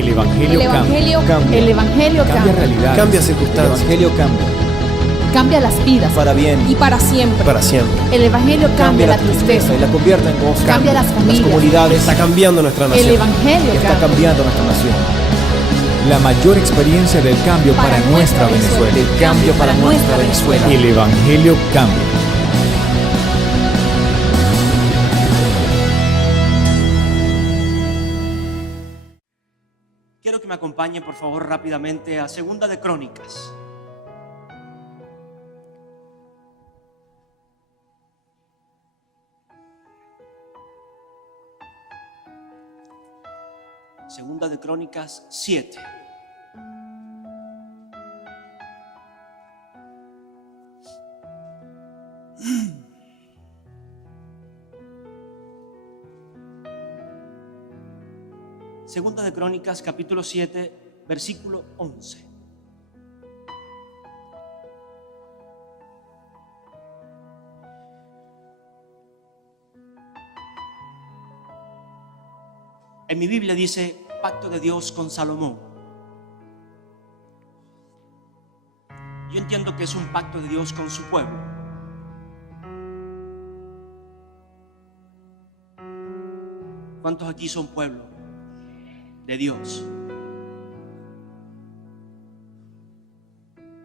El Evangelio cambia. El Evangelio Cambia cambia. realidades. Cambia El circunstancias. Evangelio cambia. Cambia las vidas. Para bien. Y para siempre. Para siempre. El Evangelio cambia la tristeza. y la convierte en gozo. Cambia las familias. comunidades. Está cambiando nuestra El nación. Evangelio Está cambia. cambiando nuestra nación. La mayor experiencia del cambio para nuestra Venezuela. El cambio para nuestra Venezuela. El Evangelio cambia. Quiero que me acompañen, por favor, rápidamente a Segunda de Crónicas. Segunda de Crónicas 7. Segunda de Crónicas, capítulo 7, versículo 11. En mi Biblia dice pacto de Dios con Salomón. Yo entiendo que es un pacto de Dios con su pueblo. ¿Cuántos aquí son pueblo de Dios?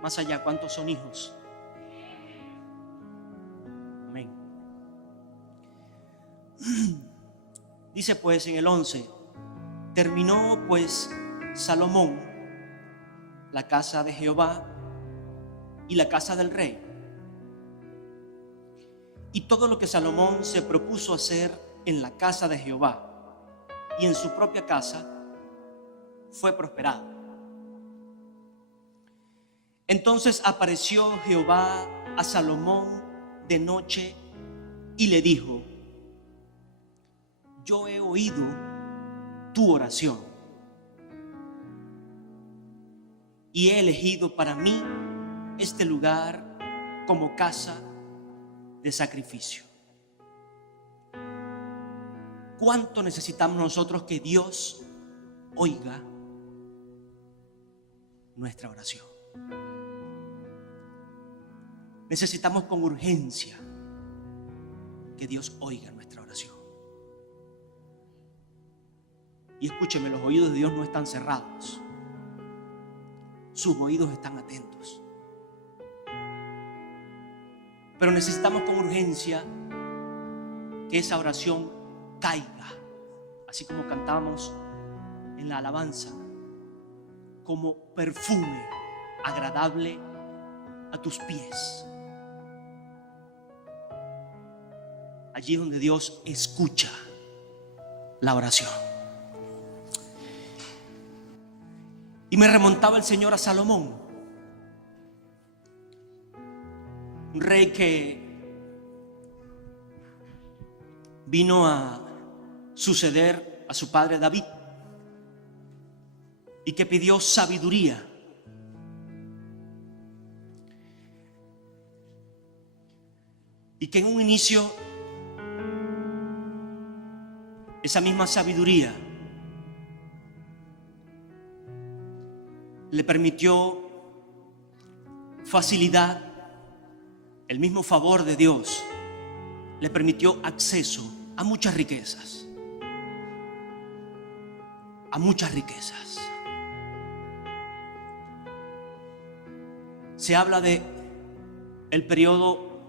Más allá, ¿cuántos son hijos? Amén. Dice pues en el 11: terminó pues Salomón la casa de Jehová y la casa del rey, y todo lo que Salomón se propuso hacer en la casa de Jehová y en su propia casa fue prosperado. Entonces apareció Jehová a Salomón de noche y le dijo: yo he oído tu oración y he elegido para mí este lugar como casa de sacrificio. ¿Cuánto necesitamos nosotros que Dios oiga nuestra oración? Necesitamos con urgencia que Dios oiga nuestra oración. Y escúcheme, los oídos de Dios no están cerrados. Sus oídos están atentos. Pero necesitamos con urgencia que esa oración caiga, así como cantamos en la alabanza, como perfume agradable a tus pies. Allí es donde Dios escucha la oración. Y me remontaba el Señor a Salomón, un rey que vino a suceder a su padre David y que pidió sabiduría. Y que en un inicio esa misma sabiduría le permitió facilidad, el mismo favor de Dios le permitió acceso a muchas riquezas. A muchas riquezas. Se habla de el periodo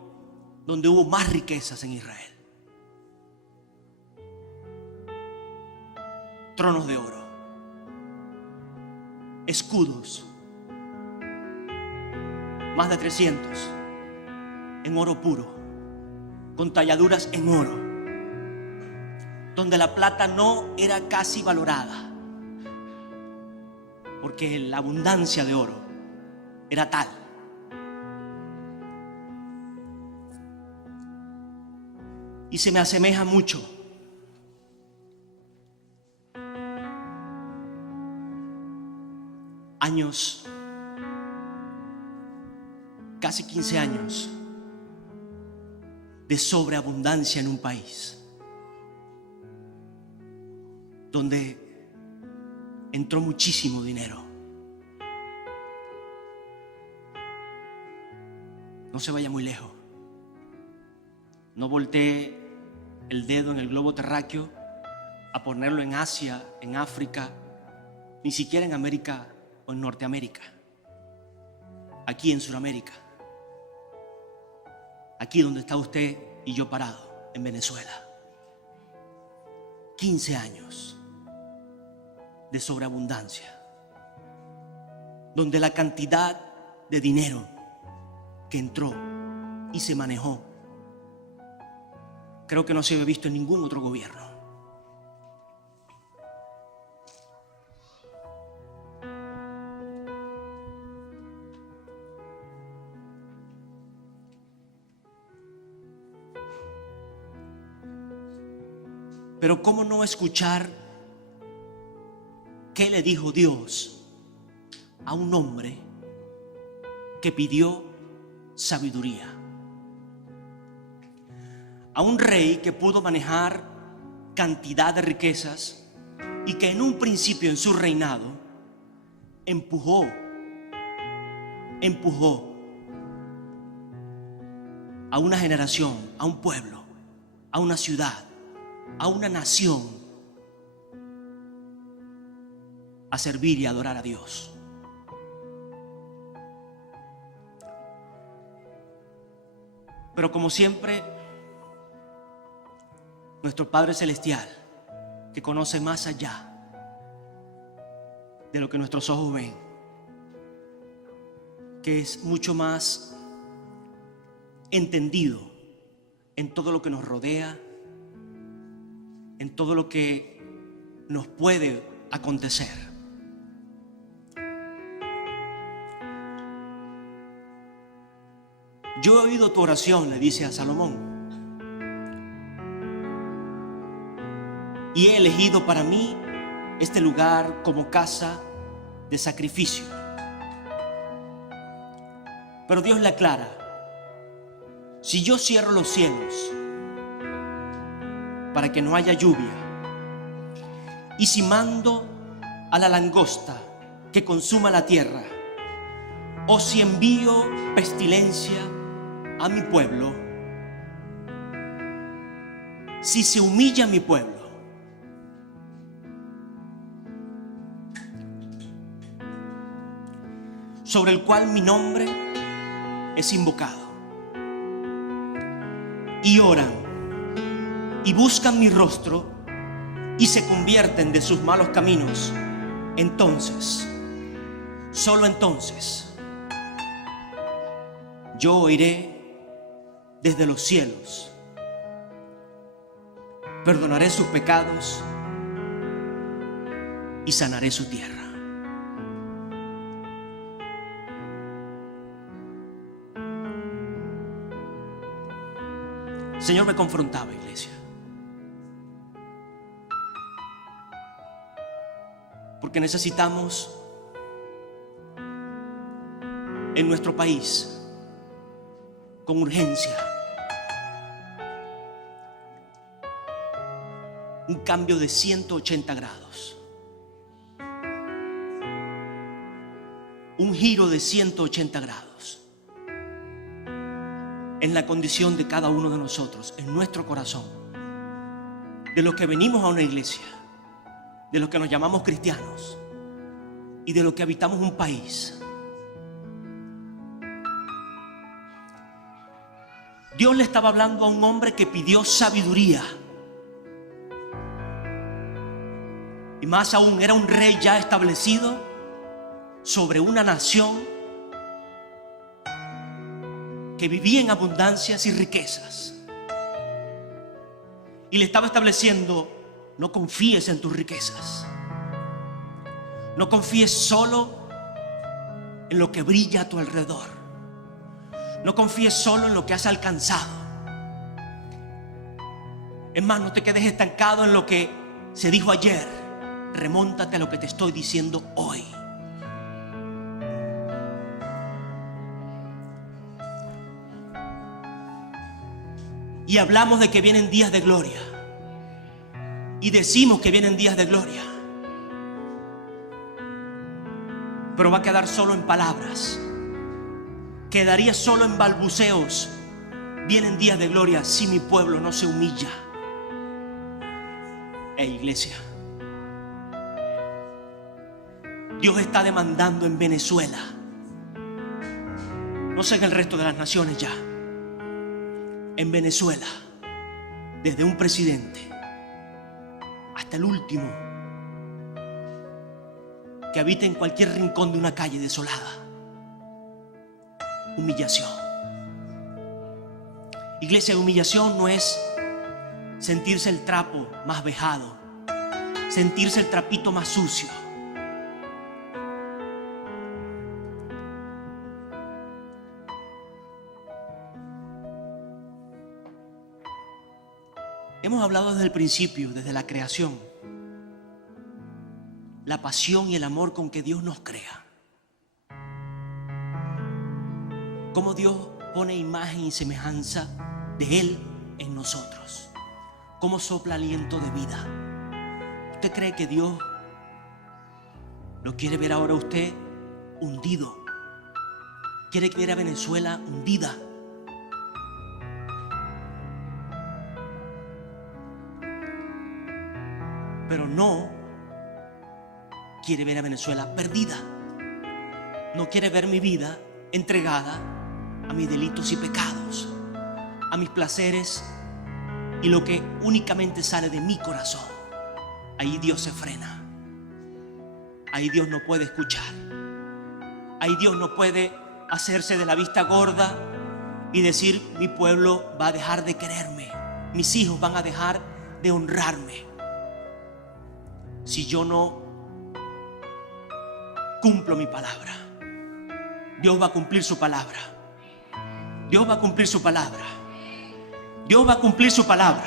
donde hubo más riquezas en Israel. Tronos de oro, escudos, más de 300 en oro puro, con talladuras en oro, donde la plata no era casi valorada, porque la abundancia de oro era tal. Y se me asemeja mucho años, casi 15 años de sobreabundancia en un país donde entró muchísimo dinero. No se vaya muy lejos. No voltee el dedo en el globo terráqueo a ponerlo en Asia, en África, ni siquiera en América o en Norteamérica. Aquí en Sudamérica. Aquí donde está usted y yo parado, en Venezuela. 15 años de sobreabundancia, donde la cantidad de dinero que entró y se manejó, creo que no se había visto en ningún otro gobierno. Pero ¿cómo no escuchar qué le dijo Dios a un hombre que pidió sabiduría? A un rey que pudo manejar cantidad de riquezas y que en un principio en su reinado empujó a una generación, a un pueblo, a una ciudad, a una nación a servir y adorar a Dios. Pero como siempre, nuestro Padre Celestial, que conoce más allá de lo que nuestros ojos ven, que es mucho más entendido en todo lo que nos rodea, en todo lo que nos puede acontecer. Yo he oído tu oración, le dice a Salomón, y he elegido para mí este lugar como casa de sacrificio. Pero Dios le aclara: si yo cierro los cielos para que no haya lluvia, y si mando a la langosta que consuma la tierra, o si envío pestilencia a mi pueblo, si se humilla mi pueblo, sobre el cual mi nombre es invocado, y oran y buscan mi rostro y se convierten de sus malos caminos, entonces, solo entonces, yo oiré desde los cielos, perdonaré sus pecados y sanaré su tierra. El Señor me confrontaba, iglesia, porque necesitamos en nuestro país, con urgencia, un cambio de 180 grados, un giro de 180 grados en la condición de cada uno de nosotros, en nuestro corazón, de los que venimos a una iglesia, de los que nos llamamos cristianos y de los que habitamos un país. Dios le estaba hablando a un hombre que pidió sabiduría, y más aún era un rey ya establecido sobre una nación que vivía en abundancias y riquezas, y le estaba estableciendo: no confíes en tus riquezas, no confíes solo en lo que brilla a tu alrededor, no confíes solo en lo que has alcanzado. Es más, no te quedes estancado en lo que se dijo ayer, remóntate a lo que te estoy diciendo hoy. Y hablamos de que vienen días de gloria, y decimos que vienen días de gloria, pero va a quedar solo en palabras. Quedaría solo en balbuceos. Vienen días de gloria si mi pueblo no se humilla. Iglesia, Dios está demandando en Venezuela, no sé en el resto de las naciones ya, en Venezuela, desde un presidente hasta el último que habita en cualquier rincón de una calle desolada, humillación. Iglesia, humillación no es sentirse el trapo más vejado, sentirse el trapito más sucio. Hemos hablado desde el principio, desde la creación, la pasión y el amor con que Dios nos crea. Cómo Dios pone imagen y semejanza de Él en nosotros. Cómo sopla aliento de vida. ¿Usted cree que Dios lo quiere ver ahora usted hundido? ¿Quiere ver a Venezuela hundida? Pero no quiere ver a Venezuela perdida. No quiere ver mi vida entregada a mis delitos y pecados, a mis placeres y lo que únicamente sale de mi corazón. Ahí Dios se frena. Ahí Dios no puede escuchar. Ahí Dios no puede hacerse de la vista gorda y decir: mi pueblo va a dejar de quererme, mis hijos van a dejar de honrarme si yo no cumplo mi palabra. Dios va a cumplir su palabra. Dios va a cumplir su palabra. Dios va a cumplir su palabra.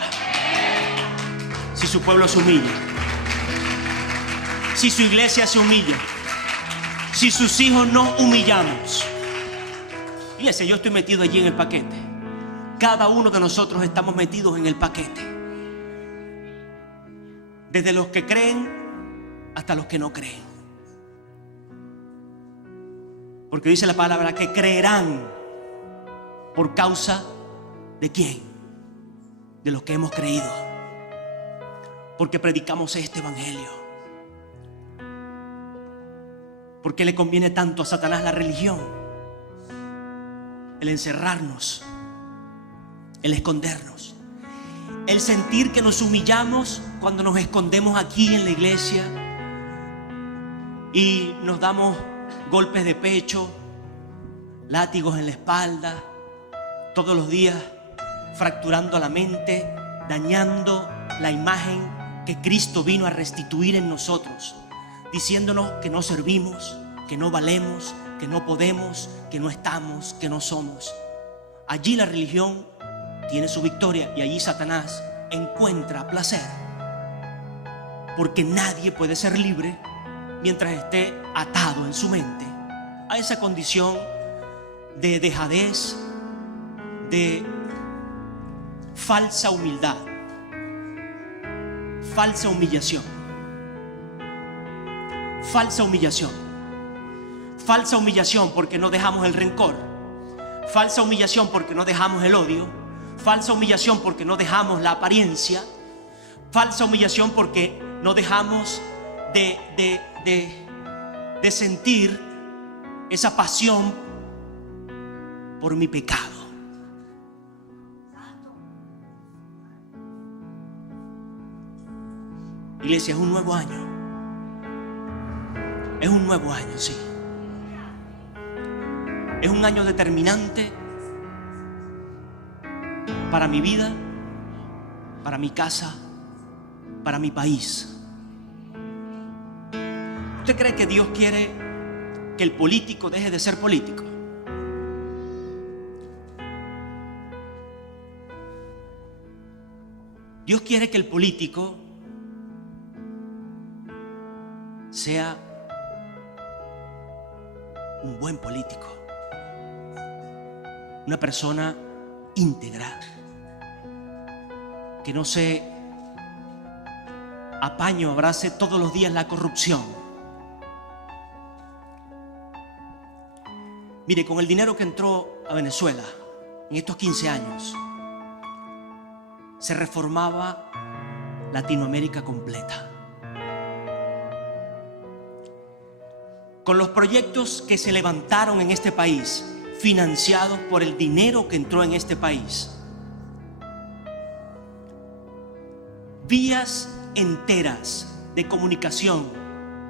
Si su pueblo se humilla, si su iglesia se humilla, si sus hijos nos humillamos. Iglesia, yo estoy metido allí en el paquete. Cada uno de nosotros estamos metidos en el paquete. Desde los que creen hasta los que no creen. Porque dice la palabra que creerán por causa de ¿quién? De los que hemos creído. Porque predicamos este evangelio. ¿Por qué le conviene tanto a Satanás la religión? El encerrarnos, el escondernos, el sentir que nos humillamos cuando nos escondemos aquí en la iglesia y nos damos golpes de pecho, látigos en la espalda, todos los días fracturando la mente, dañando la imagen que Cristo vino a restituir en nosotros, diciéndonos que no servimos, que no valemos, que no podemos, que no estamos, que no somos. Allí la religión tiene su victoria y allí Satanás encuentra placer, porque nadie puede ser libre mientras esté atado en su mente a esa condición de dejadez, de falsa humildad, falsa humillación, falsa humillación, falsa humillación porque no dejamos el rencor, falsa humillación porque no dejamos el odio, falsa humillación porque no dejamos la apariencia, falsa humillación porque no dejamos de sentir esa pasión por mi pecado. Iglesia, es un nuevo año. Es un nuevo año, sí. Es un año determinante para mi vida, para mi casa, para mi país. ¿Usted cree que Dios quiere que el político deje de ser político? Dios quiere que el político sea un buen político, una persona íntegra, que no se apañe o abrace todos los días la corrupción, Mire, con el dinero que entró a Venezuela en estos 15 años, se reformaba Latinoamérica completa. Con los proyectos que se levantaron en este país, financiados por el dinero que entró en este país, vías enteras de comunicación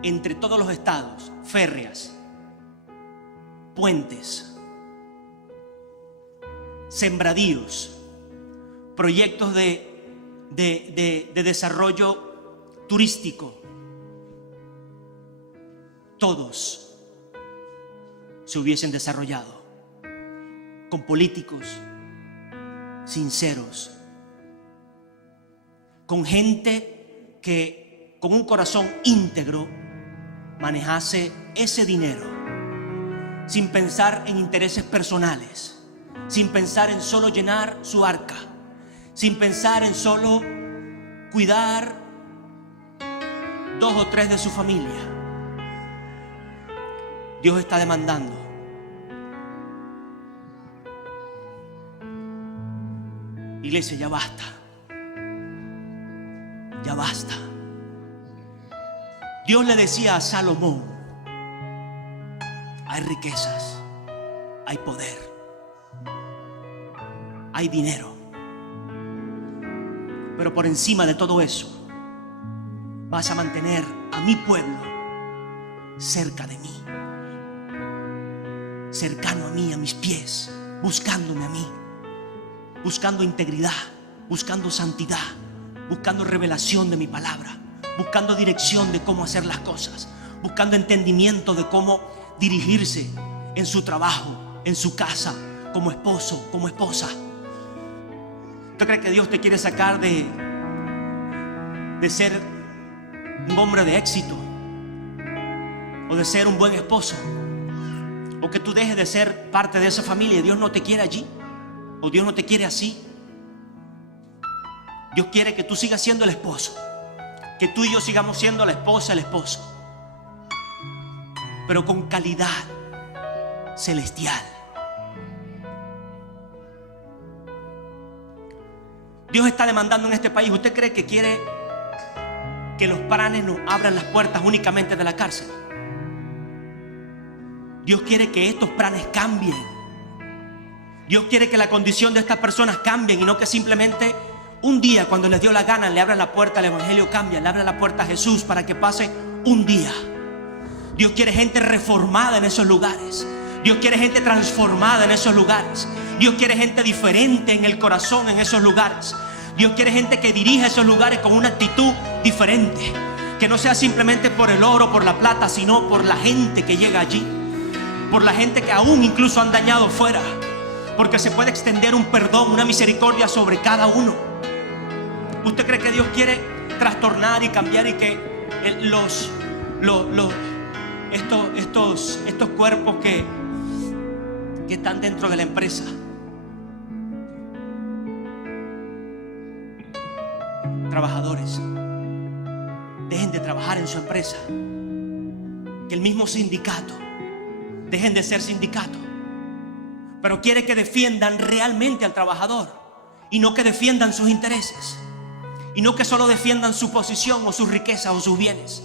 entre todos los estados, férreas, puentes, sembradíos, proyectos de desarrollo turístico, todos se hubiesen desarrollado con políticos sinceros, con gente que con un corazón íntegro manejase ese dinero sin pensar en intereses personales, sin pensar en solo llenar su arca, sin pensar en solo cuidar 2 o 3 de su familia. Dios está demandando iglesia, ya basta. Ya basta. Dios le decía a Salomón: hay riquezas, hay poder, hay dinero, pero por encima de todo eso vas a mantener a mi pueblo cerca de mí, cercano a mí, a mis pies, buscándome a mí, buscando integridad, buscando santidad, buscando revelación de mi palabra, buscando dirección de cómo hacer las cosas, buscando entendimiento de cómo dirigirse en su trabajo, en su casa, como esposo, como esposa. ¿Usted cree que Dios te quiere sacar de ser un hombre de éxito, o de ser un buen esposo, o que tú dejes de ser parte de esa familia? Dios no te quiere allí, o Dios no te quiere así. Dios quiere que tú sigas siendo el esposo, que tú y yo sigamos siendo la esposa, el esposo, pero con calidad celestial. Dios está demandando en este país. ¿Usted cree que quiere que los planes nos abran las puertas únicamente de la cárcel? Dios quiere que estos planes cambien. Dios quiere que la condición de estas personas cambien, y no que simplemente un día, cuando les dio la gana, le abran la puerta al evangelio, cambia, le abran la puerta a Jesús para que pase un día. Dios quiere gente reformada en esos lugares. Dios quiere gente transformada en esos lugares. Dios quiere gente diferente en el corazón en esos lugares. Dios quiere gente que dirija esos lugares con una actitud diferente, que no sea simplemente por el oro, por la plata, sino por la gente que llega allí, por la gente que aún incluso han dañado fuera, porque se puede extender un perdón, una misericordia sobre cada uno. ¿Usted cree que Dios quiere trastornar y cambiar, y que estos cuerpos que están dentro de la empresa, trabajadores, dejen de trabajar en su empresa? Que el mismo sindicato dejen de ser sindicato, pero quiere que defiendan realmente al trabajador, y no que defiendan sus intereses, y no que solo defiendan su posición o sus riquezas o sus bienes,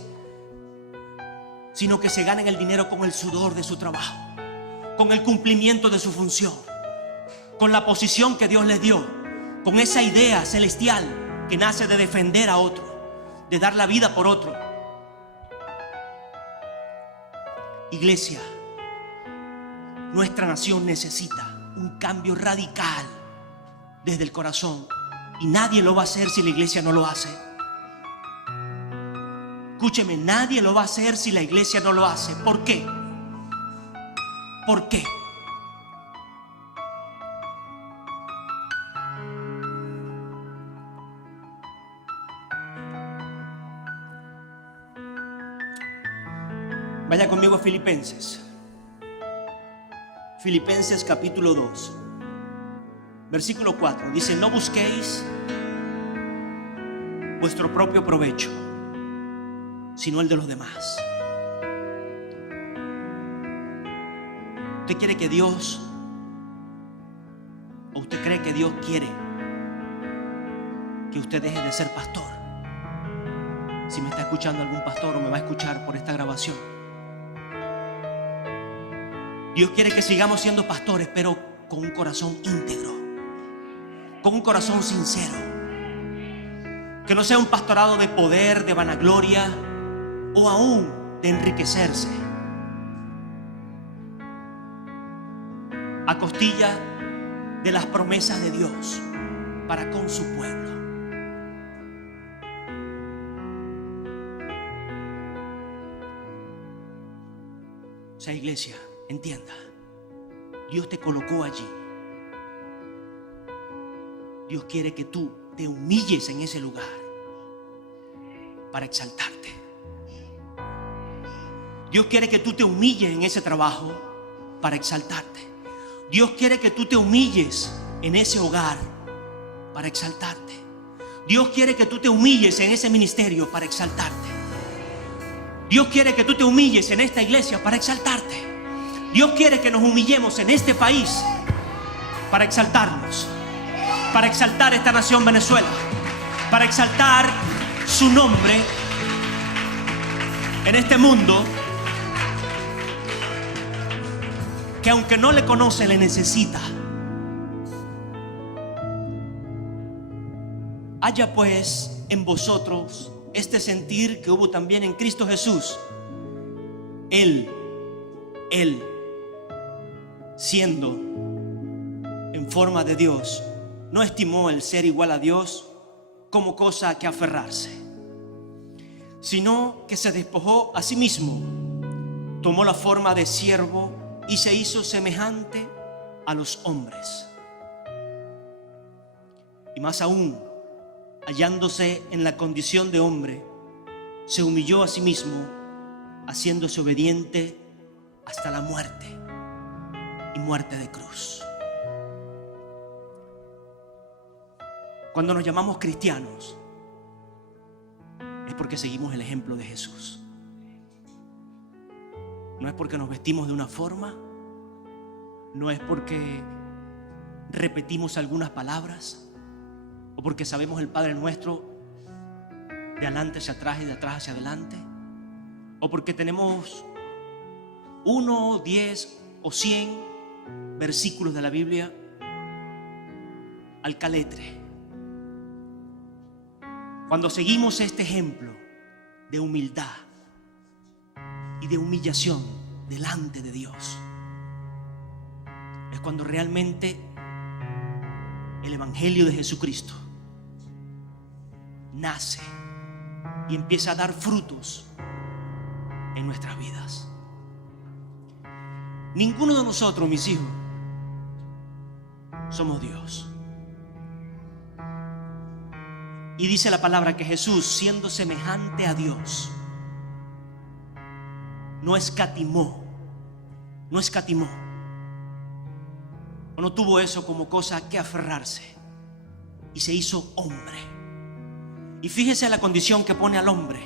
sino que se ganen el dinero con el sudor de su trabajo, con el cumplimiento de su función, con la posición que Dios les dio, con esa idea celestial que nace de defender a otro, de dar la vida por otro. Iglesia, nuestra nación necesita un cambio radical desde el corazón, y nadie lo va a hacer si la iglesia no lo hace. Escúcheme, nadie lo va a hacer si la iglesia no lo hace. ¿Por qué? ¿Por qué? Vaya conmigo a Filipenses. Filipenses capítulo 2, versículo 4. Dice: no busquéis vuestro propio provecho, sino el de los demás. ¿Usted quiere que Dios, o usted cree que Dios quiere que usted deje de ser pastor? Si me está escuchando algún pastor o me va a escuchar por esta grabación, Dios quiere que sigamos siendo pastores, pero con un corazón íntegro, con un corazón sincero. Que no sea un pastorado de poder, de vanagloria o aún de enriquecerse a costilla de las promesas de Dios para con su pueblo. O sea, iglesia, entienda, Dios te colocó allí. Dios quiere que tú te humilles en ese lugar para exaltarte. Dios quiere que tú te humilles en ese trabajo para exaltarte. Dios quiere que tú te humilles en ese hogar para exaltarte. Dios quiere que tú te humilles en ese ministerio para exaltarte. Dios quiere que tú te humilles en esta iglesia para exaltarte. Dios quiere que nos humillemos en este país para exaltarnos, para exaltar esta nación Venezuela, para exaltar su nombre en este mundo que aunque no le conoce, le necesita. Haya pues en vosotros este sentir que hubo también en Cristo Jesús. Él, siendo en forma de Dios, no estimó el ser igual a Dios como cosa a que aferrarse, sino que se despojó a sí mismo, tomó la forma de siervo y se hizo semejante a los hombres. Y más aún, hallándose en la condición de hombre, se humilló a sí mismo, haciéndose obediente hasta la muerte y muerte de cruz. Cuando nos llamamos cristianos, es porque seguimos el ejemplo de Jesús. No es porque nos vestimos de una forma, no es porque repetimos algunas palabras, o porque sabemos el Padre Nuestro de adelante hacia atrás y de atrás hacia adelante, o porque tenemos 1, 10 o 100 versículos de la Biblia al caletre. Cuando seguimos este ejemplo de humildad y de humillación delante de Dios, es cuando realmente el Evangelio de Jesucristo nace y empieza a dar frutos en nuestras vidas. Ninguno de nosotros, mis hijos, somos Dios. Y dice la palabra que Jesús, siendo semejante a Dios, no escatimó, o no tuvo eso como cosa a que aferrarse, y se hizo hombre. Y fíjese la condición que pone al hombre: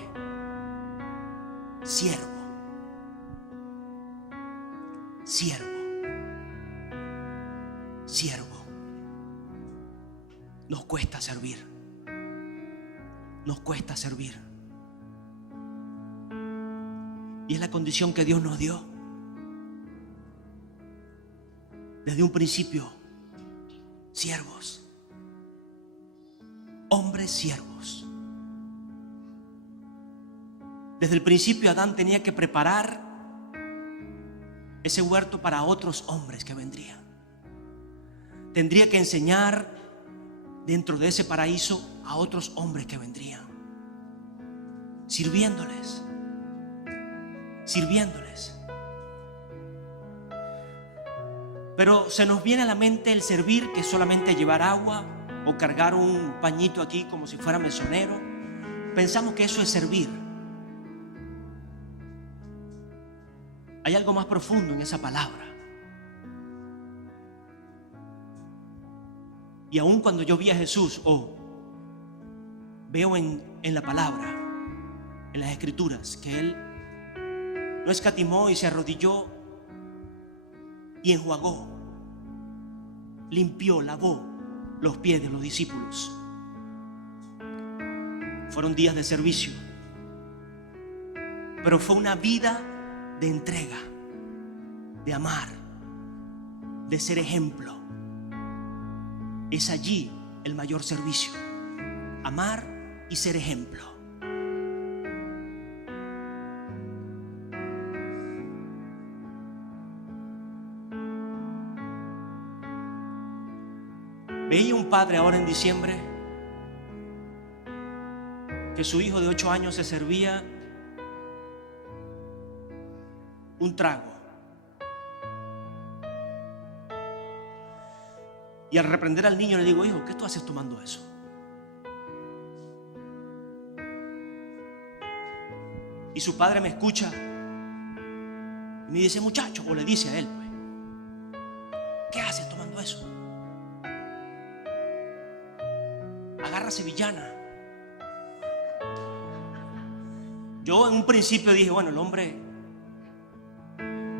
siervo. Nos cuesta servir. Y es la condición que Dios nos dio desde un principio. Siervos, hombres siervos. Desde el principio Adán tenía que preparar ese huerto para otros hombres que vendrían. Tendría que enseñar dentro de ese paraíso a otros hombres que vendrían, sirviéndoles. Pero se nos viene a la mente el servir, que es solamente llevar agua o cargar un pañito aquí como si fuera mesonero. Pensamos que eso es servir. Hay algo más profundo en esa palabra. Y aun cuando yo vi a Jesús, veo en la palabra, en las escrituras, que Él no escatimó y se arrodilló y enjuagó, limpió, lavó los pies de los discípulos. Fueron días de servicio, pero fue una vida de entrega, de amar, de ser ejemplo. Es allí el mayor servicio: amar y ser ejemplo. Veía un padre ahora en diciembre que su hijo de 8 años se servía un trago, y al reprender al niño le digo: hijo, ¿qué tú haces tomando eso? Y su padre me escucha y me dice: muchacho, o le dice a él, pues, ¿qué haces tomando eso? Agarra sevillana. Yo en un principio dije: bueno, el hombre.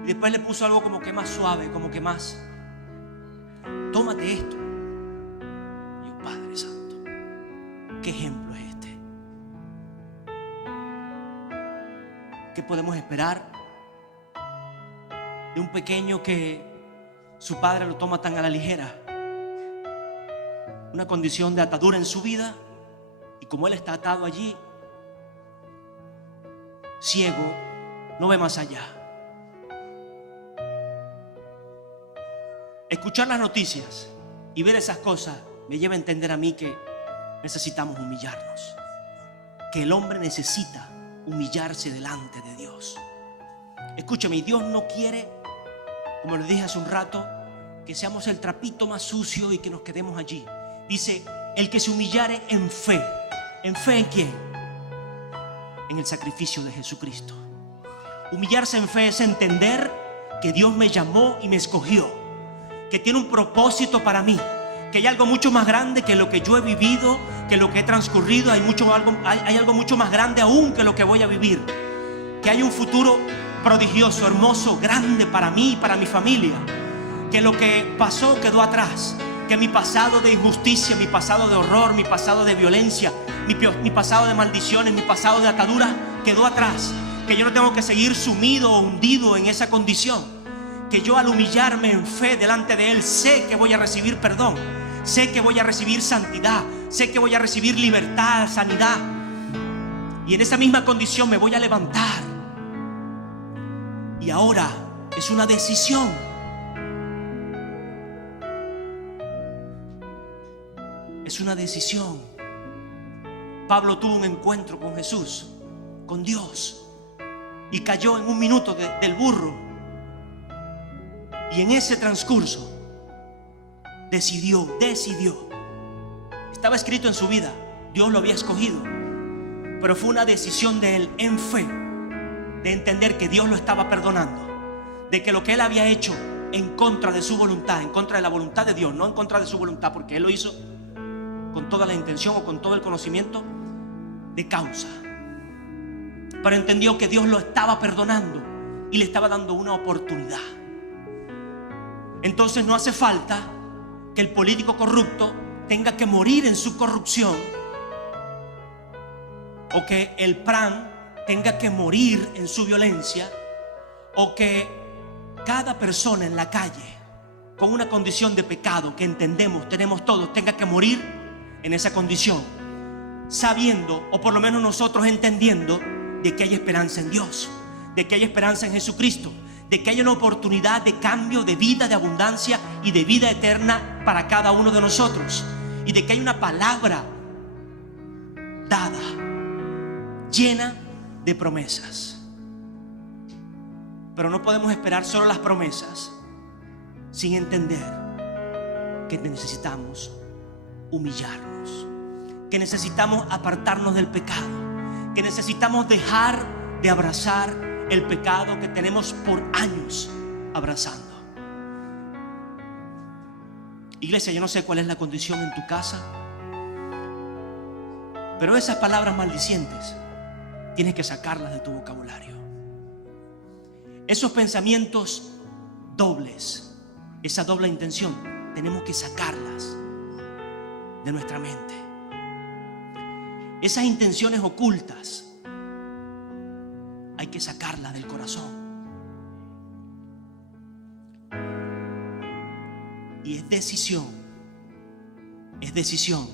Y después le puso algo como que más suave, como que más: tómate esto. Y yo: Padre Santo, ¿qué ejemplo es este? ¿Qué podemos esperar de un pequeño que su padre lo toma tan a la ligera? Una condición de atadura en su vida, y como él está atado allí, ciego, no ve más allá. Escuchar las noticias y ver esas cosas me lleva a entender a mí que necesitamos humillarnos, que el hombre necesita humillarse delante de Dios. Escúchame, Dios no quiere, como les dije hace un rato, que seamos el trapito más sucio y que nos quedemos allí. Dice: el que se humillare en fe. ¿En fe en quién? En el sacrificio de Jesucristo. Humillarse en fe es entender que Dios me llamó y me escogió, que tiene un propósito para mí, que hay algo mucho más grande que lo que yo he vivido, que lo que he transcurrido. Hay algo mucho más grande aún que lo que voy a vivir, que hay un futuro prodigioso, hermoso, grande para mí y para mi familia, que lo que pasó quedó atrás, que mi pasado de injusticia, mi pasado de horror, mi pasado de violencia, mi pasado de maldiciones, mi pasado de atadura quedó atrás, que yo no tengo que seguir sumido o hundido en esa condición, que yo al humillarme en fe delante de Él sé que voy a recibir perdón, sé que voy a recibir santidad, sé que voy a recibir libertad, sanidad, y en esa misma condición me voy a levantar. Y ahora es una decisión. Es una decisión. Pablo tuvo un encuentro con Jesús, con Dios, y cayó en un minuto del burro. Y en ese transcurso decidió. Estaba escrito en su vida, Dios lo había escogido, pero fue una decisión de él en fe, de entender que Dios lo estaba perdonando, de que lo que él había hecho en contra de su voluntad, en contra de la voluntad de Dios, no en contra de su voluntad, porque él lo hizo con toda la intención o con todo el conocimiento de causa, pero entendió que Dios lo estaba perdonando y le estaba dando una oportunidad. Entonces no hace falta que el político corrupto tenga que morir en su corrupción, o que el PRAN tenga que morir en su violencia, o que cada persona en la calle con una condición de pecado que entendemos tenemos todos tenga que morir en esa condición, sabiendo, o por lo menos nosotros entendiendo, de que hay esperanza en Dios, de que hay esperanza en Jesucristo, de que hay una oportunidad de cambio, de vida, de abundancia y de vida eterna para cada uno de nosotros, y de que hay una palabra dada, llena de promesas. Pero no podemos esperar solo las promesas sin entender que necesitamos humillarnos, que necesitamos apartarnos del pecado, que necesitamos dejar de abrazar el pecado que tenemos por años abrazando. Iglesia, yo no sé cuál es la condición en tu casa, pero esas palabras maldicientes tienes que sacarlas de tu vocabulario. Esos pensamientos dobles, esa doble intención, tenemos que sacarlas de nuestra mente. Esas intenciones ocultas hay que sacarlas del corazón. Y es decisión. Es decisión.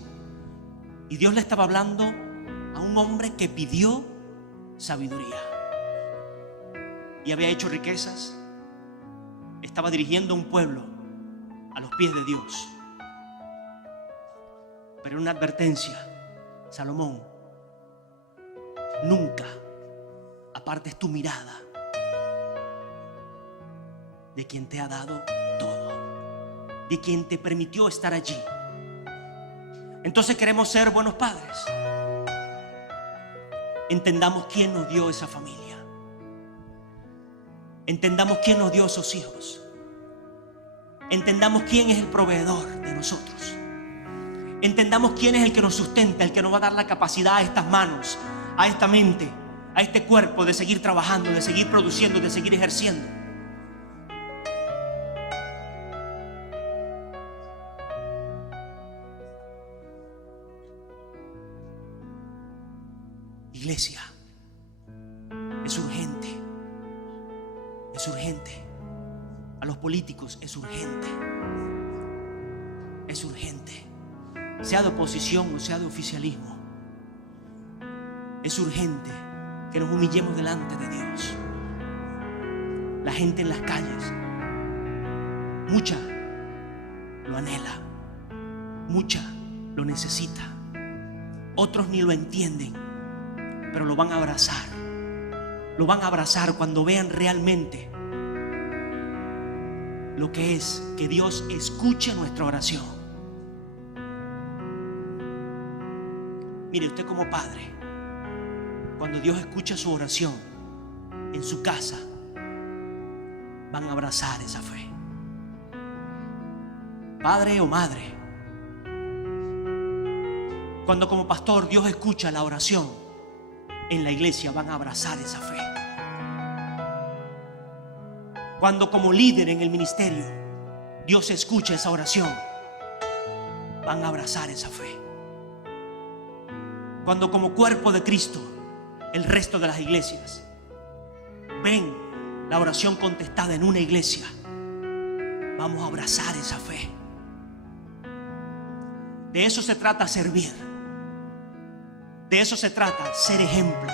Y Dios le estaba hablando a un hombre que pidió sabiduría. Y había hecho riquezas. Estaba dirigiendo un pueblo a los pies de Dios. Pero una advertencia: Salomón, nunca apartes tu mirada de quien te ha dado todo, de quien te permitió estar allí. Entonces queremos ser buenos padres. Entendamos quién nos dio esa familia. Entendamos quién nos dio esos hijos. Entendamos quién es el proveedor de nosotros. Entendamos quién es el que nos sustenta, el que nos va a dar la capacidad a estas manos, a esta mente, a este cuerpo de seguir trabajando, de seguir produciendo, de seguir ejerciendo. Iglesia, es urgente. Es urgente. A los políticos es urgente. Es urgente. Sea de oposición o sea de oficialismo. Es urgente que nos humillemos delante de Dios. La gente en las calles, mucha lo anhela, mucha lo necesita. Otros ni lo entienden, pero lo van a abrazar. Lo van a abrazar cuando vean realmente lo que es que Dios escuche nuestra oración. Mire, usted como padre, cuando Dios escucha su oración en su casa, van a abrazar esa fe. Padre o madre, cuando como pastor Dios escucha la oración en la iglesia, van a abrazar esa fe. Cuando como líder en el ministerio Dios escucha esa oración, van a abrazar esa fe. Cuando como cuerpo de Cristo el resto de las iglesias ven la oración contestada en una iglesia, vamos a abrazar esa fe. De eso se trata servir. De eso se trata ser ejemplo.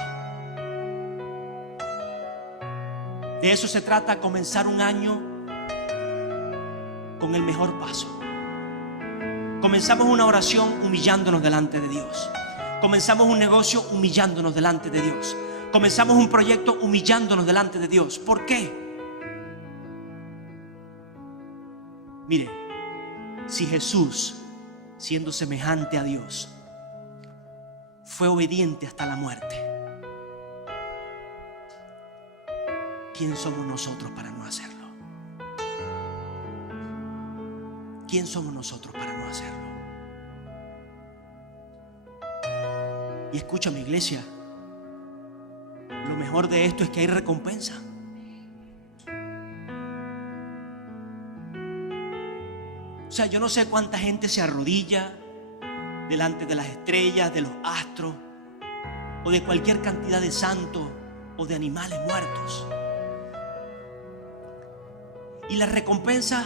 De eso se trata comenzar un año con el mejor paso. Comenzamos una oración humillándonos delante de Dios. Comenzamos un negocio humillándonos delante de Dios. Comenzamos un proyecto humillándonos delante de Dios. ¿Por qué? Mire, si Jesús, siendo semejante a Dios, fue obediente hasta la muerte, ¿quién somos nosotros para no hacerlo? ¿Quién somos nosotros para no hacerlo? Y escúchame, iglesia, lo mejor de esto es que hay recompensa. O sea, yo no sé cuánta gente se arrodilla delante de las estrellas, de los astros o de cualquier cantidad de santos o de animales muertos. Y las recompensas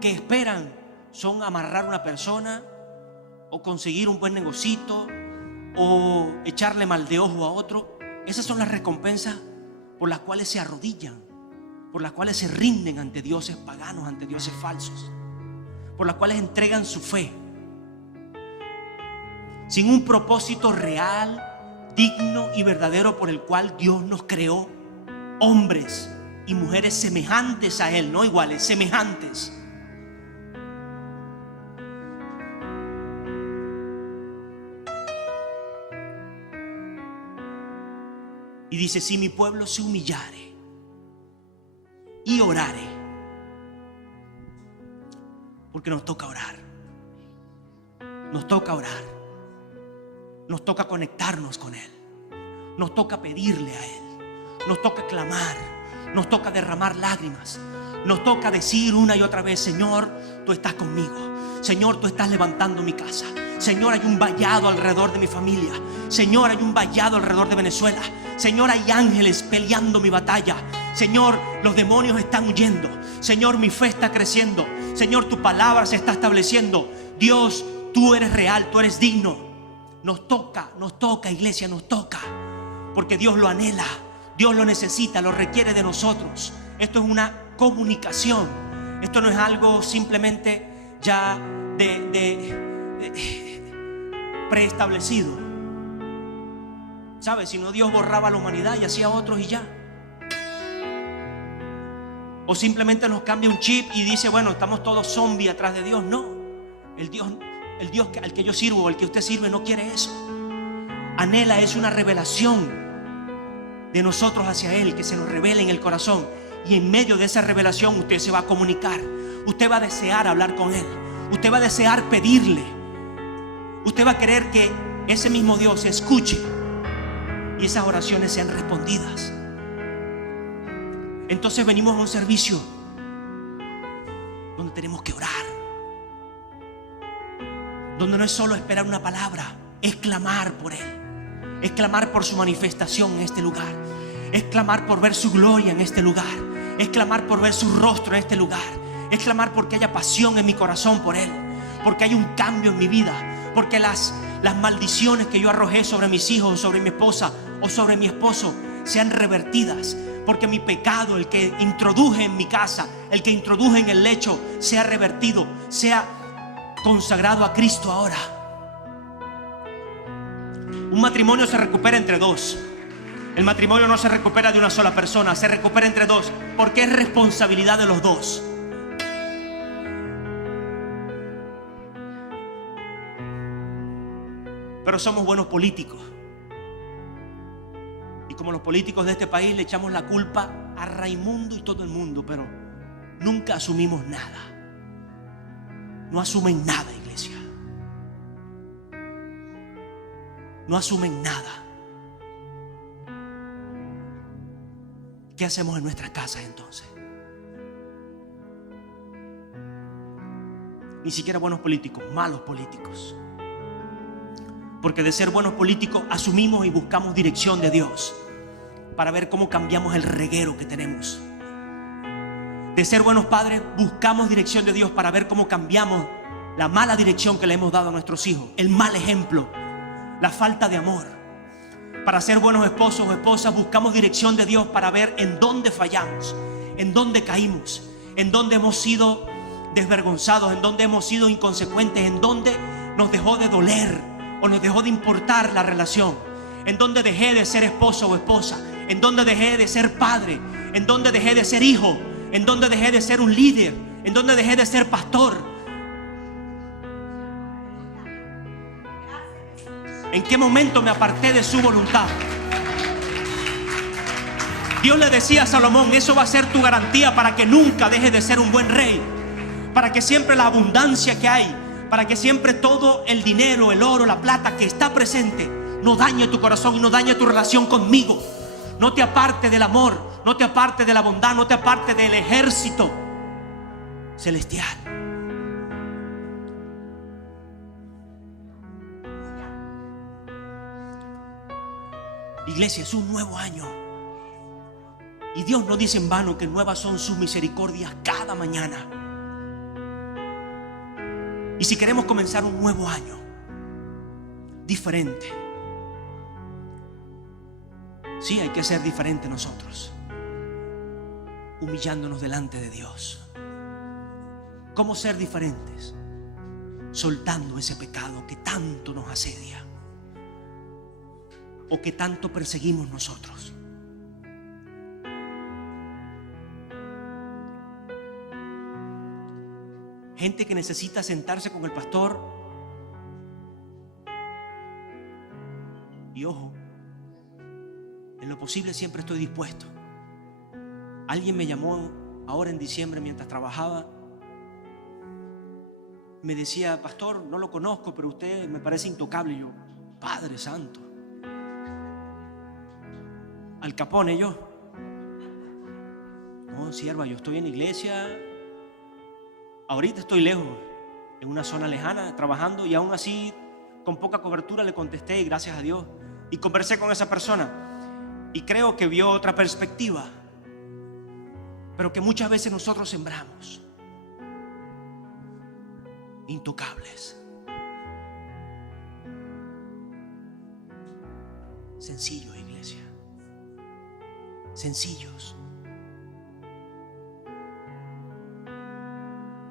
que esperan son amarrar a una persona o conseguir un buen negocito o echarle mal de ojo a otro. Esas son las recompensas por las cuales se arrodillan, por las cuales se rinden ante dioses paganos, ante dioses falsos, por las cuales entregan su fe sin un propósito real, digno y verdadero por el cual Dios nos creó, hombres y mujeres semejantes a Él, no iguales, semejantes. Y dice: si mi pueblo se humillare y orare, porque nos toca orar, nos toca orar, nos toca conectarnos con Él, nos toca pedirle a Él, nos toca clamar, Nos toca derramar lágrimas. Nos toca decir una y otra vez: Señor, tú estás conmigo. Señor, tú estás levantando mi casa. Señor, hay un vallado alrededor de mi familia. Señor, hay un vallado alrededor de Venezuela. Señor, hay ángeles peleando mi batalla. Señor, los demonios están huyendo. Señor, mi fe está creciendo. Señor, tu palabra se está estableciendo. Dios, tú eres real, tú eres digno. Nos toca, iglesia, nos toca. Porque Dios lo anhela, Dios lo necesita, lo requiere de nosotros. Esto es una comunicación. Esto no es algo simplemente ya preestablecido. ¿Sabes? Si no, Dios borraba a la humanidad y hacía otros y ya. O simplemente nos cambia un chip y dice: bueno, estamos todos zombies atrás de Dios. No, el Dios al que yo sirvo, el que usted sirve, no quiere eso. Anhela es una revelación de nosotros hacia Él, que se nos revele en el corazón. Y en medio de esa revelación usted se va a comunicar. Usted va a desear hablar con Él. Usted va a desear pedirle. Usted va a querer que ese mismo Dios escuche y esas oraciones sean respondidas. Entonces venimos a un servicio donde tenemos que orar, donde no es solo esperar una palabra, es clamar por Él, es clamar por su manifestación en este lugar, es clamar por ver su gloria en este lugar, es clamar por ver su rostro en este lugar, es clamar porque haya pasión en mi corazón por Él, porque hay un cambio en mi vida, porque las maldiciones que yo arrojé sobre mis hijos, sobre mi esposa o sobre mi esposo sean revertidas, porque mi pecado, el que introduje en mi casa, el que introduje en el lecho, sea revertido, sea consagrado a Cristo ahora. Un matrimonio se recupera entre dos. El matrimonio no se recupera de una sola persona, se recupera entre dos, porque es responsabilidad de los dos. Pero somos buenos políticos. Y como los políticos de este país le echamos la culpa a Raimundo y todo el mundo, pero nunca asumimos nada. No asumen nada, iglesia. No asumen nada. ¿Qué hacemos en nuestras casas entonces? Ni siquiera buenos políticos, malos políticos. Porque de ser buenos políticos asumimos y buscamos dirección de Dios para ver cómo cambiamos el reguero que tenemos. De ser buenos padres buscamos dirección de Dios para ver cómo cambiamos la mala dirección que le hemos dado a nuestros hijos, el mal ejemplo, la falta de amor. Para ser buenos esposos o esposas buscamos dirección de Dios para ver en dónde fallamos, en dónde caímos, en dónde hemos sido desvergonzados, en dónde hemos sido inconsecuentes, en dónde nos dejó de doler o nos dejó de importar la relación, en donde dejé de ser esposo o esposa, en donde dejé de ser padre, en donde dejé de ser hijo, en donde dejé de ser un líder, en donde dejé de ser pastor. ¿En qué momento me aparté de su voluntad? Dios le decía a Salomón: eso va a ser tu garantía para que nunca dejes de ser un buen rey, para que siempre la abundancia que hay, para que siempre todo el dinero, el oro, la plata que está presente no dañe tu corazón y no dañe tu relación conmigo. No te aparte del amor, no te aparte de la bondad, no te aparte del ejército celestial. Iglesia, es un nuevo año y Dios no dice en vano que nuevas son sus misericordias cada mañana. Y si queremos comenzar un nuevo año diferente, sí, hay que ser diferente nosotros, humillándonos delante de Dios. ¿Cómo ser diferentes? Soltando ese pecado que tanto nos asedia o que tanto perseguimos nosotros. Gente que necesita sentarse con el pastor. Y ojo, en lo posible siempre estoy dispuesto. Alguien me llamó ahora en diciembre mientras trabajaba. Me decía: pastor, no lo conozco, pero usted me parece intocable. Y yo: Padre Santo, Al Capone yo. no, sierva, yo estoy en la iglesia. Ahorita estoy lejos, en una zona lejana, trabajando, y aún así, con poca cobertura, le contesté, y gracias a Dios. Y conversé con esa persona. Y creo que vio otra perspectiva. Pero que muchas veces nosotros sembramos intocables. Sencillos, iglesia. Sencillos.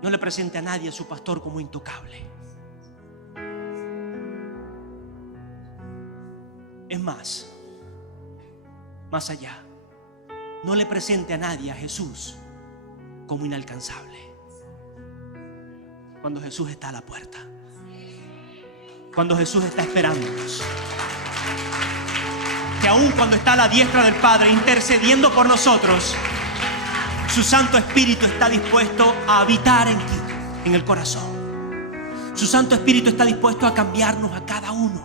No le presente a nadie a su pastor como intocable. Es más allá, no le presente a nadie a Jesús como inalcanzable. Cuando Jesús está a la puerta, cuando Jesús está esperándonos, que aun cuando está a la diestra del Padre intercediendo por nosotros, su Santo Espíritu está dispuesto a habitar en ti, en el corazón. Su Santo Espíritu está dispuesto a cambiarnos a cada uno,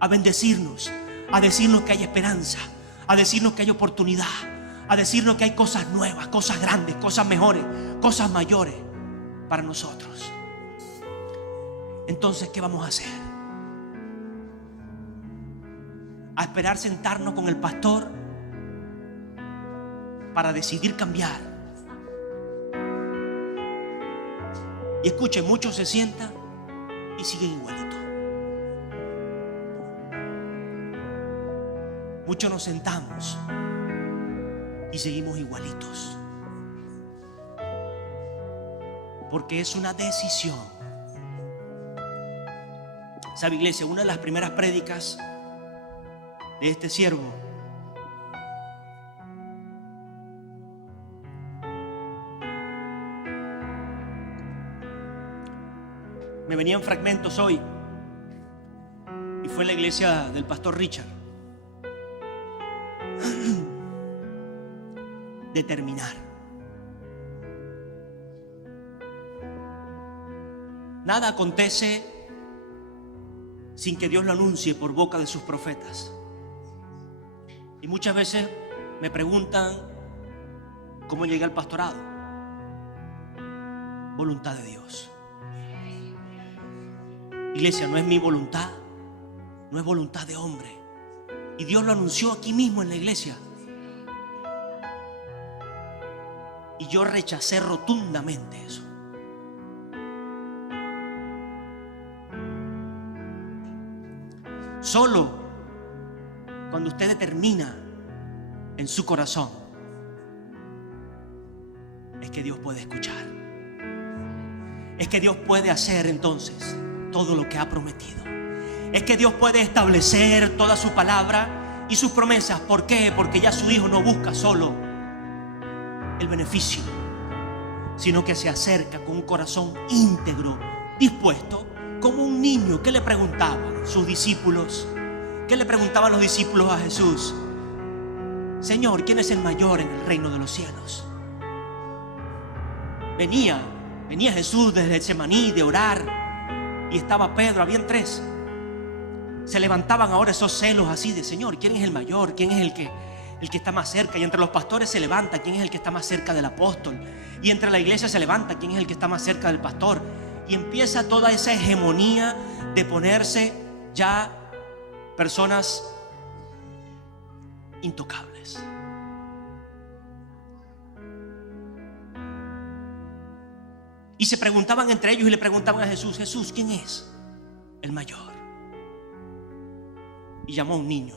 a bendecirnos, a decirnos que hay esperanza, a decirnos que hay oportunidad, a decirnos que hay cosas nuevas, cosas grandes, cosas mejores, cosas mayores para nosotros. Entonces, ¿qué vamos a hacer? ¿A esperar sentarnos con el pastor para decidir cambiar? Y escuchen, muchos se sientan y siguen igualitos. Muchos nos sentamos y seguimos igualitos. Porque es una decisión. ¿Sabe, iglesia? Una de las primeras prédicas de este siervo me venían fragmentos hoy, y fue en la iglesia del pastor Richard. Determinar. Nada acontece sin que Dios lo anuncie por boca de sus profetas. Y muchas veces me preguntan cómo llegué al pastorado. Voluntad de Dios. Iglesia, no es mi voluntad, no es voluntad de hombre. Y Dios lo anunció aquí mismo en la iglesia. Y yo rechacé rotundamente eso. Solo cuando usted determina en su corazón es que Dios puede escuchar. Es que Dios puede hacer entonces todo lo que ha prometido. Es que Dios puede establecer toda su palabra y sus promesas. ¿Por qué? Porque ya su hijo no busca solo el beneficio, sino que se acerca con un corazón íntegro, dispuesto, como un niño. ¿Qué le preguntaban sus discípulos? ¿Qué le preguntaban los discípulos a Jesús? Señor, ¿quién es el mayor en el reino de los cielos? Venía Jesús desde Getsemaní de orar, y estaba Pedro, habían tres. Se levantaban ahora esos celos así de: Señor, ¿quién es el mayor? ¿Quién es el que está más cerca? Y entre los pastores se levanta: ¿quién es el que está más cerca del apóstol? Y entre la iglesia se levanta: ¿quién es el que está más cerca del pastor? Y empieza toda esa hegemonía de ponerse ya personas intocables. Y se preguntaban entre ellos y le preguntaban a Jesús: Jesús, ¿quién es el mayor? Y llamó a un niño.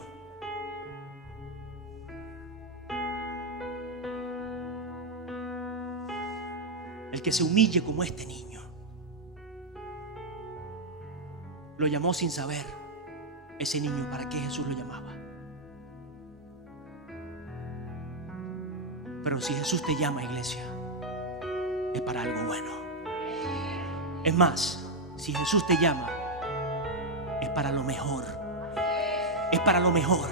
El que se humille como este niño. Lo llamó sin saber ese niño para qué Jesús lo llamaba. Pero si Jesús te llama, iglesia, es para algo bueno. Es más, si Jesús te llama, es para lo mejor. Es para lo mejor.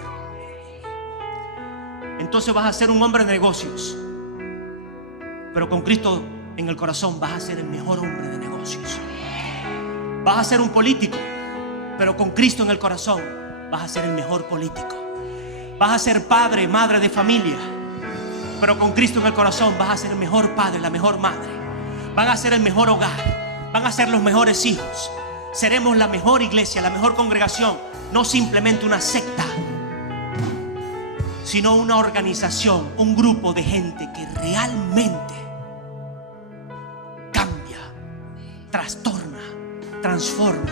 Entonces vas a ser un hombre de negocios, pero con Cristo en el corazón vas a ser el mejor hombre de negocios. Vas a ser un político, pero con Cristo en el corazón vas a ser el mejor político. Vas a ser padre, madre de familia, Pero con Cristo en el corazón vas a ser el mejor padre, la mejor madre. Van a ser el mejor hogar. Van a ser los mejores hijos. Seremos la mejor iglesia, la mejor congregación. No simplemente una secta, sino una organización, un grupo de gente que realmente cambia, trastorna, transforma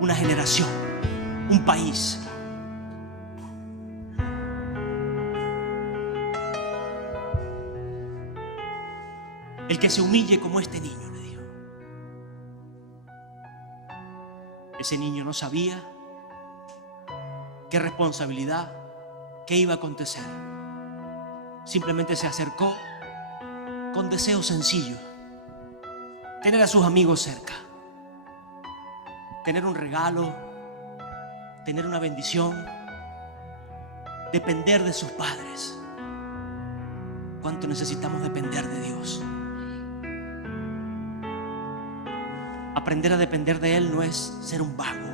una generación, un país. El que se humille como este niño, le dijo. Ese niño no sabía qué responsabilidad, qué iba a acontecer. Simplemente se acercó con deseos sencillos: tener a sus amigos cerca, tener un regalo, tener una bendición, depender de sus padres. ¿Cuánto necesitamos depender de Dios? Aprender a depender de Él no es ser un vago,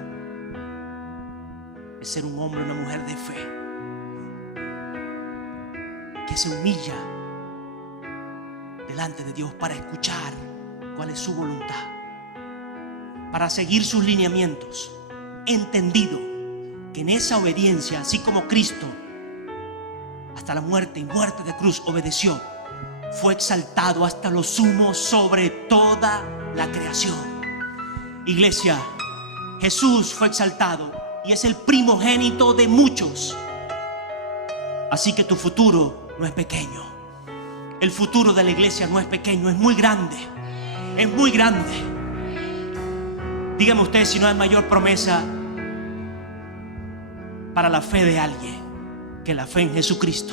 es ser un hombre, una mujer de fe, que se humilla delante de Dios para escuchar cuál es su voluntad, para seguir sus lineamientos, entendido que en esa obediencia, así como Cristo hasta la muerte y muerte de cruz obedeció, fue exaltado hasta lo sumo sobre toda la creación. Iglesia, Jesús fue exaltado y es el primogénito de muchos. Así que tu futuro no es pequeño. El futuro de la iglesia no es pequeño, es muy grande. Es muy grande. Dígame usted si no hay mayor promesa para la fe de alguien que la fe en Jesucristo.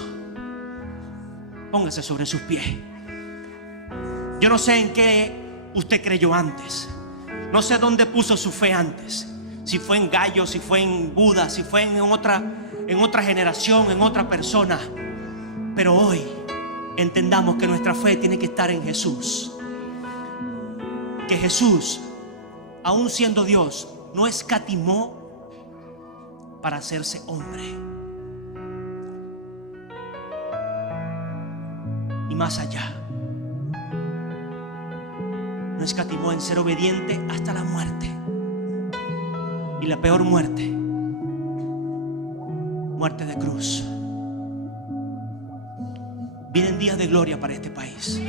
Póngase sobre sus pies. Yo no sé en qué usted creyó antes. No sé dónde puso su fe antes. Si fue en Gallo, si fue en Buda, si fue en otra generación, en otra persona. Pero hoy entendamos que nuestra fe tiene que estar en Jesús. Que Jesús, aún siendo Dios, no escatimó para hacerse hombre. Y más allá, no escatimó en ser obediente hasta la muerte. Y la peor muerte, muerte de cruz. Vienen días de gloria para este país.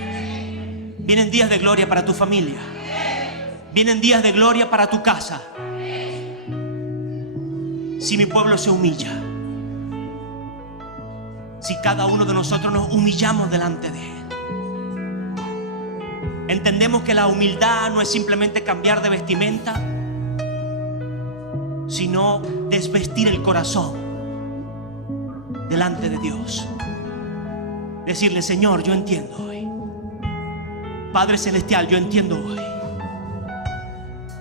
Vienen días de gloria para tu familia. Vienen días de gloria para tu casa. Si mi pueblo se humilla, si cada uno de nosotros nos humillamos delante de Él. Entendemos que la humildad no es simplemente cambiar de vestimenta, sino desvestir el corazón delante de Dios. Decirle: Señor, yo entiendo hoy. Padre Celestial, yo entiendo hoy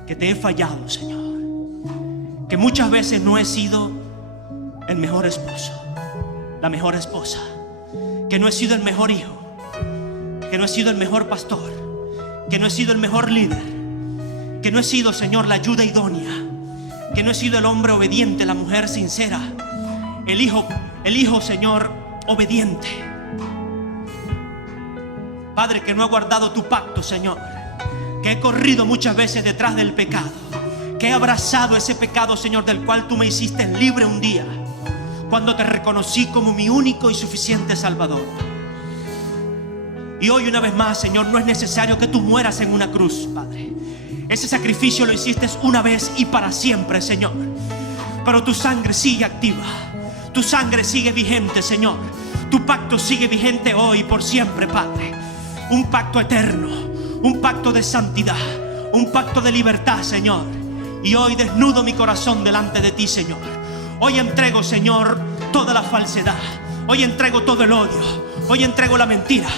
que te he fallado, Señor. Que muchas veces no he sido el mejor esposo, la mejor esposa. Que no he sido el mejor hijo. Que no he sido el mejor pastor. Que no he sido el mejor líder. Que no he sido, Señor, la ayuda idónea. Que no he sido el hombre obediente, la mujer sincera. El hijo, Señor, obediente. Padre, que no he guardado tu pacto, Señor. Que he corrido muchas veces detrás del pecado. Que he abrazado ese pecado, Señor, del cual tú me hiciste libre un día, cuando te reconocí como mi único y suficiente Salvador. Y hoy una vez más, Señor, no es necesario que tú mueras en una cruz, Padre. Ese sacrificio lo hiciste una vez y para siempre, Señor. Pero tu sangre sigue activa. Tu sangre sigue vigente, Señor. Tu pacto sigue vigente hoy y por siempre, Padre. Un pacto eterno, un pacto de santidad, un pacto de libertad, Señor. Y hoy desnudo mi corazón delante de ti, Señor. Hoy entrego, Señor, toda la falsedad. Hoy entrego todo el odio. Hoy entrego la mentira.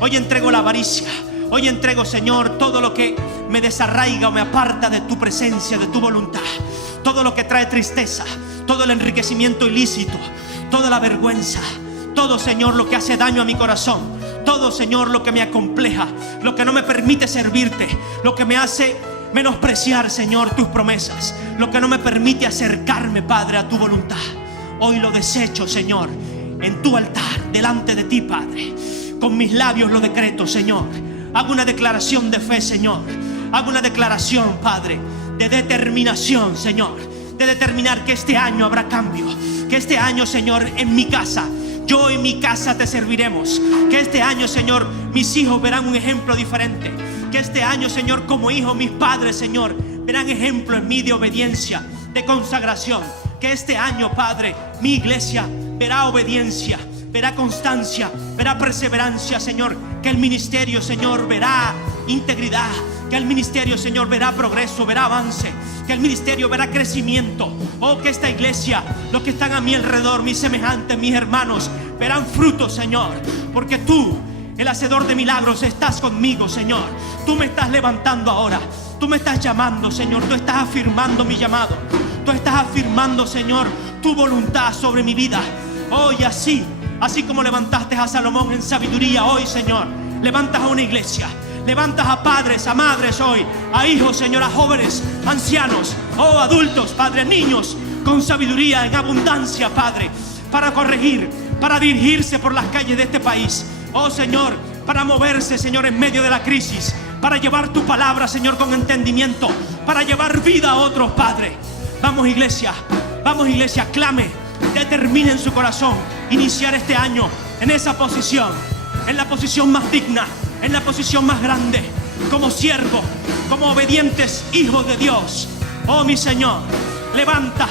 Hoy entrego la avaricia. Hoy entrego, Señor, todo lo que me desarraiga o me aparta de tu presencia, de tu voluntad. Todo lo que trae tristeza, todo el enriquecimiento ilícito, toda la vergüenza, todo, Señor, lo que hace daño a mi corazón. Todo, Señor, lo que me acompleja, lo que no me permite servirte, lo que me hace menospreciar, Señor, tus promesas, lo que no me permite acercarme, Padre, a tu voluntad. Hoy lo desecho, Señor, en tu altar, delante de ti, Padre. Con mis labios lo decreto, Señor. Hago una declaración de fe, Señor. Hago una declaración, Padre, de determinación, Señor. De determinar que este año habrá cambio. Que este año, Señor, en mi casa, yo y mi casa te serviremos. Que este año, Señor, mis hijos verán un ejemplo diferente. Que este año, Señor, como hijo, mis padres, Señor, verán ejemplo en mí de obediencia, de consagración. Que este año, Padre, mi iglesia verá obediencia, verá constancia, verá perseverancia, Señor. Que el ministerio, Señor, verá integridad. Que el ministerio, Señor, verá progreso, verá avance. Que el ministerio verá crecimiento. Oh, que esta iglesia, los que están a mi alrededor, mis semejantes, mis hermanos, verán frutos, Señor. Porque tú, el hacedor de milagros, estás conmigo, Señor. Tú me estás levantando ahora. Tú me estás llamando, Señor. Tú estás afirmando mi llamado. Tú estás afirmando, Señor, tu voluntad sobre mi vida. Oh, y así como levantaste a Salomón en sabiduría, hoy, Señor, levantas a una iglesia. Levantas a padres, a madres hoy, a hijos, Señor, a jóvenes, ancianos, oh, adultos, Padre, niños, con sabiduría en abundancia, Padre, para corregir, para dirigirse por las calles de este país. Oh, Señor, para moverse, Señor, en medio de la crisis, para llevar tu palabra, Señor, con entendimiento, para llevar vida a otros, Padre. Vamos, iglesia, clame, determine en su corazón iniciar este año en esa posición, en la posición más digna, en la posición más grande, como siervo, como obedientes hijos de Dios. Oh, mi Señor, levanta,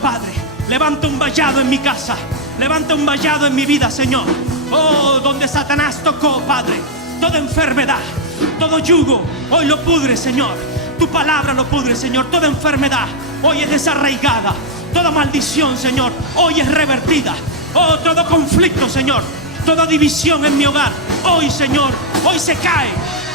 Padre, levanta un vallado en mi casa, levanta un vallado en mi vida, Señor. Oh, donde Satanás tocó, Padre, toda enfermedad, todo yugo, hoy lo pudre, Señor. Tu palabra lo pudre, Señor. Toda enfermedad hoy es desarraigada. Toda maldición, Señor, hoy es revertida. Oh, todo conflicto, Señor, toda división en mi hogar, hoy, Señor, hoy se cae,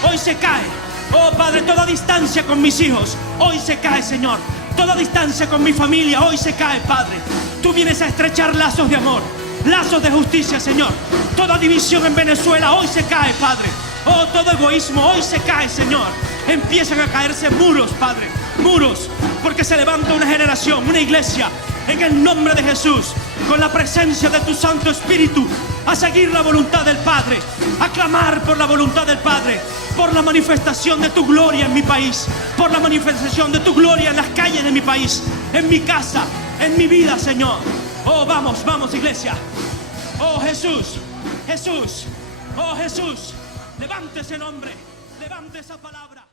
hoy se cae. Oh, Padre, toda distancia con mis hijos, hoy se cae, Señor. Toda distancia con mi familia, hoy se cae, Padre. Tú vienes a estrechar lazos de amor, lazos de justicia, Señor. Toda división en Venezuela, hoy se cae, Padre. Oh, todo egoísmo, hoy se cae, Señor. Empiezan a caerse muros, Padre, muros, porque se levanta una generación, una iglesia, en el nombre de Jesús, con la presencia de tu Santo Espíritu, a seguir la voluntad del Padre, a clamar por la voluntad del Padre, por la manifestación de tu gloria en mi país, por la manifestación de tu gloria en las calles de mi país, en mi casa, en mi vida, Señor. Oh, vamos, iglesia. Oh, Jesús, oh, Jesús, levante ese nombre, levante esa palabra.